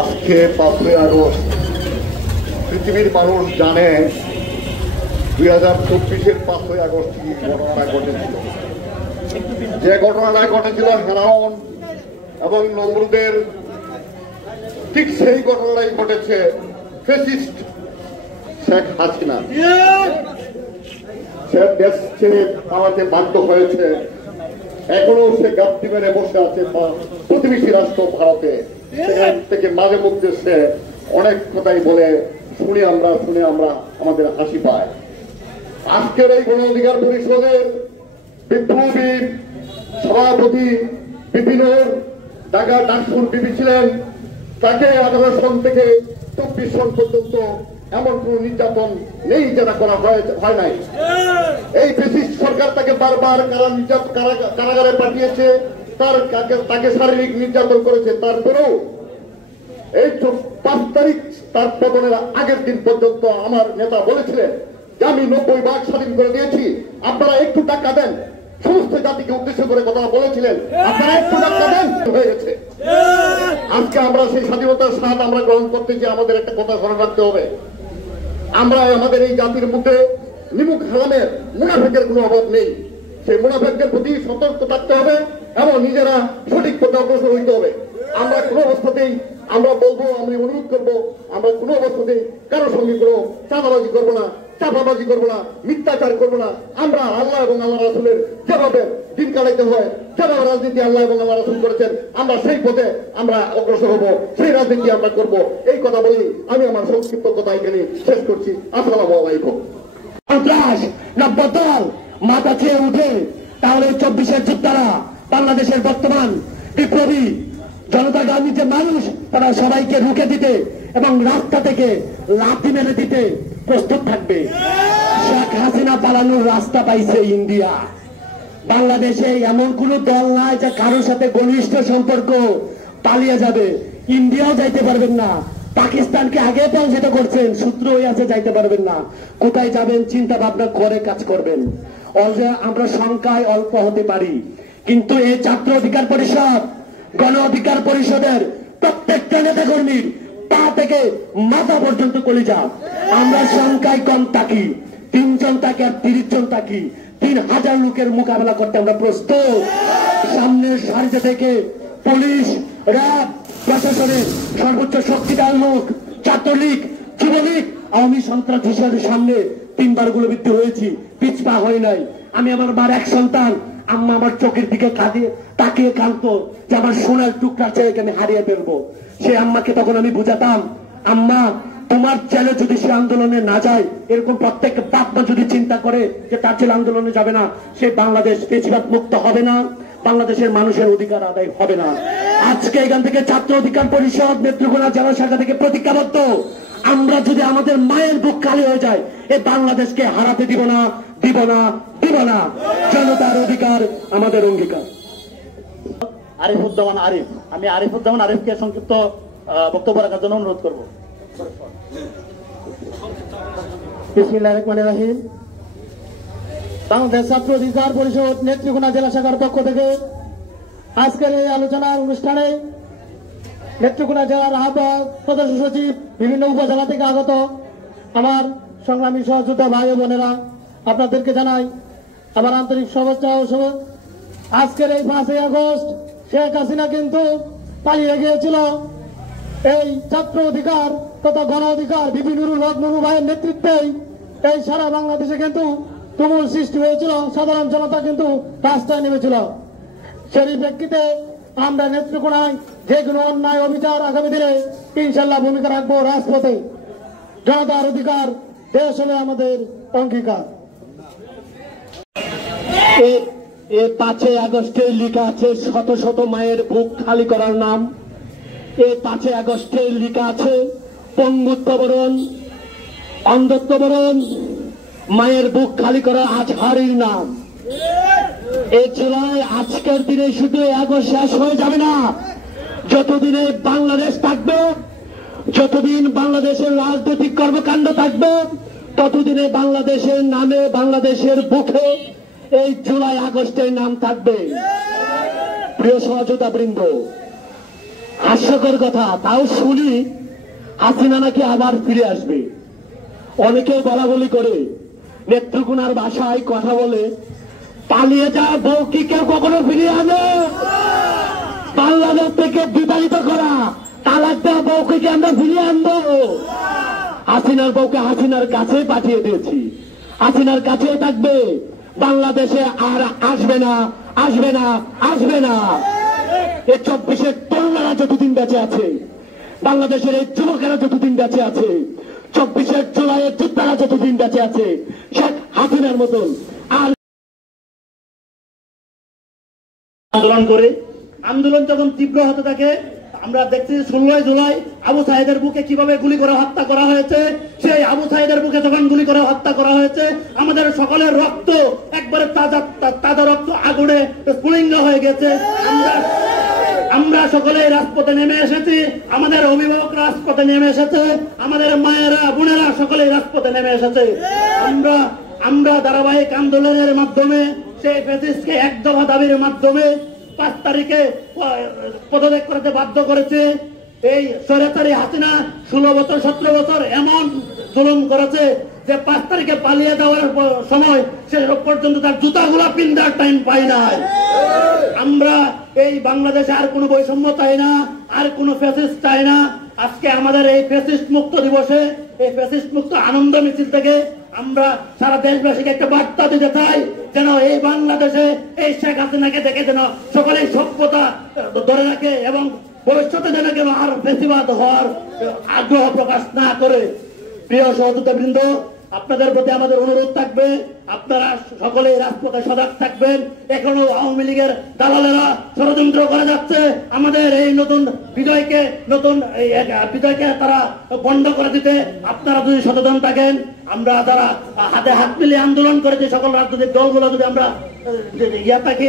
আজকে 5ই আগস্ট পৃথিবীর মানুষ জানে 2024-এর 5ই আগস্ট কি ঘটনাটা ঘটেছিল। যে ঘটনাটা ঘটেছিল হেরাউন এবং নমরুদের, ঠিক সেই ঘটনাটাই ঘটেছে ফ্যাসিস্ট শেখ হাসিনা। সে দেশ ছেড়ে পালাতে বাধ্য হয়েছে, এখনো সে গাপ্তি মেরে বসে আছে প্রতিবেশী রাষ্ট্র ভারতে। সেখান থেকে মাঝে মধ্যে সে অনেক কথাই বলে, শুনে আমরা আমাদের হাসি পায়। আজকের এই গণ অধিকার পরিষদের বিপ্লবী সভাপতি বিপিনুর ঢাকা ডাকসুর বিপি ছিলেন, তাকে 18 সন থেকে 24 সন পর্যন্ত এমন কোন নির্যাতন নেই যেটা করা হয় নাই। এই ফ্যাসিস্ট সরকার তাকে বারবার কারাগারে পাঠিয়েছে, তাকে শারীরিক নির্যাতন করেছে। তারপরেও এই 5 তারিখ তার পতনের আগের দিন পর্যন্ত আমার নেতা বলেছিলেন যে আমি 90 ভাগ স্বাধীন করে দিয়েছি, আপনারা একটু টাকা দেন। সমস্ত জাতিকে উদ্দেশ্য করে কথা বলেছিলেন, আপনারা একটু টাকা দেন। হয়ে গেছে। আজকে আমরা সেই স্বাধীনতার স্বাদ আমরা গ্রহণ করতে যে আমাদের একটা কথা স্মরণ রাখতে হবে, আমরা আমাদের এই জাতির মধ্যে নিমুখ হারামের মুনাফেকের কোনো অভাব নেই। সেই মুনাফেকদের প্রতি সতর্ক থাকতে হবে এবং নিজেরা সঠিক পথে অগ্রসর হইতে হবে। আমরা কোনো অবস্থাতেই আমরা বলবো, আমি অনুরোধ করবো, আমরা কোনো অবস্থাতেই কারোর সঙ্গে কোনো চাঁদাবাজি করবো না, চাপাবাজি করবো না, মিথ্যাচার করবো না। আমরা আল্লাহ এবং আল্লাহ রাসূলের যেভাবে দিন কাটাইতে হয়, যেভাবে রাজনীতি আল্লাহ এবং আল্লাহ রাসূল করেছেন, আমরা সেই পথে আমরা অগ্রসর হবো, সেই রাজনীতি আমরা করবো। এই কথা বলি আমি আমার সংক্ষিপ্ত কথা এখানে শেষ করছি। আসসালামু আলাইকুম। সন্ত্রাস না বদল মাথা চেয়ে উঠে, তাহলে 24-এর যোদ্ধারা, বাংলাদেশের বর্তমান বিপ্লবী জনতা গান্ধীর যে মানুষ, তারা সবাইকে রুখে দিতে এবং রাস্তা থেকে লাথি মেরে দিতে প্রস্তুত থাকবে। শেখ হাসিনা পালানোর রাস্তা পাইছে ইন্ডিয়া। বাংলাদেশে এমন কোন দল নাই যে কারোর সাথে ঘনিষ্ঠ সম্পর্ক পালিয়ে যাবে। ইন্ডিয়াও যাইতে পারবেন না, পাকিস্তানকে আগে পৌঁছিত করছেন, সূত্র হয়ে আছে, যাইতে পারবেন না। কোথায় যাবেন চিন্তা ভাবনা করে কাজ করবেন। আমরা সংখ্যায় অল্প হতে পারি, কিন্তু এই ছাত্র অধিকার পরিষদ, গণ অধিকার পরিষদের প্রত্যেকটা নেতা কর্মীর পা থেকে মাথা পর্যন্ত কলিজা। আমরা সংখ্যায় কম থাকি, 3 জন থাকি আর 30 জন থাকি, 3000 লোকের মোকাবেলা করতে আমরা প্রস্তুত। সামনের সারিতে থেকে পুলিশ, র্যাব, প্রশাসনের সর্বোচ্চ শক্তিধর লোক, ছাত্রলীগ, যুবলীগ, আওয়ামী সন্ত্রাস হিসেবে সামনে 3 বার গুলিবিদ্ধ হয়েছি, পিছপা হয় নাই। আমি আমার মার এক সন্তান, আম্মা আমার চোখের দিকে তাকিয়ে কাঁদতো যে আমার সোনার টুকরা ছেলেকে আমি হারিয়ে ফেলবো। সে আম্মাকে তখন আমি বুঝাতাম, আম্মা তোমার ছেলে যদি সে আন্দোলনে না যায়, এরকম প্রত্যেক বাপ মা যদি চিন্তা করে যে তার ছেলে আন্দোলনে যাবে না, সে বাংলাদেশ ফ্যাসিবাদ মুক্ত হবে না, বাংলাদেশের মানুষের অধিকার আদায় হবে না। আজকে এখান থেকে ছাত্র অধিকার পরিষদ নেত্রকোনা জেলা শাখা থেকে প্রতিজ্ঞাবদ্ধ, আমরা যদি আমাদের মায়ের বুক খালি হয়ে যায়, এই বাংলাদেশকে হারাতে দিব না, দিব না, দিব না। জনতার অধিকার আমাদের অঙ্গীকার। আরিফুজ্জামান আরিফ, আমি আরিফুজ্জামান আরিফকে সংক্ষিপ্ত বক্তব্য রাখার জন্য অনুরোধ করব। বিসমিল্লাহির রহমানির রহিম। বাংলাদেশ ছাত্র অধিকার পরিষদ নেত্রকোনা জেলা শাখার পক্ষ থেকে আজকের এই আলোচনার অনুষ্ঠানে নেত্রকোনা জেলার আহ্বায়ক, সদস্য সচিব, বিভিন্ন উপজেলা থেকে আগত আমার সংগ্রামী সহযোদ্ধা ভাই ও বোনেরা, আপনাদেরকে জানাই আমার আন্তরিক শুভেচ্ছা ও আজকের এই 5ই আগস্ট শেখ হাসিনা কিন্তু পালিয়ে গিয়েছিল। এই ছাত্র অধিকার তথা গণ অধিকার বিপি নুরুল হক নুরু ভাইয়ের নেতৃত্বেই এই সারা বাংলাদেশে কিন্তু তুমুল সৃষ্টি হয়েছিল, সাধারণ জনতা কিন্তু রাস্তায় নেমেছিল। সেই প্রেক্ষিতে আমরা নেত্রকোনায় যে কোনো অন্যায় অবিচার আগামী দিনে ইনশাল্লাহ ভূমিকা রাখবো রাজপথে। জনতার অধিকার, দেশ হলে আমাদের অঙ্গীকার। এই 5ই আগস্টে লেখা আছে শত শত মায়ের বুক খালি করার নাম। এই 5ই আগস্টে লেখা আছে পঙ্গুত্ববরণ, অন্ধত্ববরণ, মায়ের বুক খালি করা আজহারির নাম। এই জুলাই আজকের দিনে শুধু আগস্ট শেষ হয়ে যাবে না। যতদিনে বাংলাদেশ থাকবে, যতদিন বাংলাদেশের রাজনৈতিক কর্মকাণ্ড থাকবে, ততদিনে বাংলাদেশের নামে, বাংলাদেশের বুকে এই জুলাই আগস্টের নাম থাকবে। প্রিয় সহযোদ্ধা বৃন্দ, হাস্যকর কথা, তাও শুনি হাসিনা নাকি আবার ফিরে আসবে। অনেকে বলা বলি করে, নেত্রকোনার ভাষায় কথা বলে, পালিয়ে যাওয়া বউ কি কেউ কখনো ফিরিয়ে আনে? বাংলাদেশ থেকে বিতাড়িত করা তালাক দেওয়া বউকে কি আমরা ফিরিয়ে আনবো? হাসিনার বউকে হাসিনার কাছে পাঠিয়ে দিয়েছি, হাসিনার কাছে থাকবে, বাংলাদেশে আর আসবে না, আসবে না, আসবে না। এই 24-এর তরুণরা যতদিন বেঁচে আছে, বাংলাদেশের এই যুবকেরা যতদিন বেঁচে আছে, 24-এর জুলাইয়ের যোদ্ধারা যতদিন বেঁচে আছে, শেখ হাসিনার মতন আর আন্দোলন করে আন্দোলন যখন তীব্র হতে থাকে, আমরা দেখছি 16 জুলাই আবু সাইদের বুকে কিভাবে গুলি করে হত্যা করা হয়েছে। সেই আবু সাইদের বুকে যখন গুলি করে হত্যা করা হয়েছে, আমাদের সকলের রক্ত একবারে তাজা রক্ত আগুনে স্ফুলিঙ্গ হয়ে গেছে। আমরা সকলে রাজপথে নেমে এসেছি, আমাদের অভিভাবক রাজপথে নেমে এসেছে, আমাদের মায়েরা বোনেরা সকলে রাজপথে নেমে এসেছে। আমরা ধারাবাহিক আন্দোলনের মাধ্যমে সেই ফ্যাসিস্টকে এক দফা দাবির মাধ্যমে 5 তারিখে পদত্যাগ করতে বাধ্য করেছে। এই স্বৈরাচারী হাসিনা 16 বছর 17 বছর এমন জুলুম করেছে যে 5 তারিখে পালিয়ে যাওয়ার সময় শেষ পর্যন্ত তার জুতাগুলা পিন্দার টাইম পাই নাই। আমরা এই বাংলাদেশে আর কোনো বৈষম্য চাই না, আর কোনো ফ্যাসিস্ট চাই না। আজকে আমাদের এই ফ্যাসিস্ট মুক্ত দিবসে, এই ফ্যাসিস্ট মুক্ত আনন্দ মিছিল থেকে আমরা সারা দেশবাসীকে একটা বার্তা দিতে চাই, যেন এই বাংলাদেশে এই শেখ হাসিনাকে দেখে যেন সকলেই সভ্যতা ধরে রাখে এবং ভবিষ্যতে যেন কেন আর বেশিবাদ হওয়ার আগ্রহ প্রকাশ না করে। প্রিয় সহযোগিতাবৃন্দ, আপনাদের প্রতি আমাদের অনুরোধ থাকবে, আপনারা সকলেই রাজপথে সজাগ থাকবেন। এখনো আওয়ামী লীগের দালালেরা ষড়যন্ত্র করে যাচ্ছে আমাদের এই নতুন বিজয়কে তারা বন্ধ করে দিতে। আপনারা যদি সচেতন থাকেন, আমরা যারা হাতে হাত মিলিয়ে আন্দোলন করেছি সকল রাজনৈতিক দলগুলো যদি আমরা থাকি,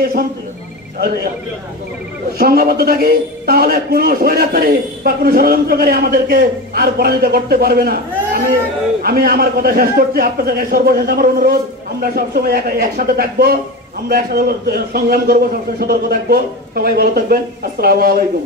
সংঘবদ্ধ থাকি, তাহলে কোন স্বৈরাচারী বা কোন ষড়যন্ত্রকারী আমাদেরকে আর পরাজিত করতে পারবে না। আমি আমার কথা শেষ করছি। আপনাদের সর্বশেষ আমার অনুরোধ, আমরা সবসময় একসাথে থাকবো, আমরা একসাথে সংগ্রাম করবো, সবসময় সতর্ক থাকবো। সবাই ভালো থাকবেন। আসসালামু আলাইকুম।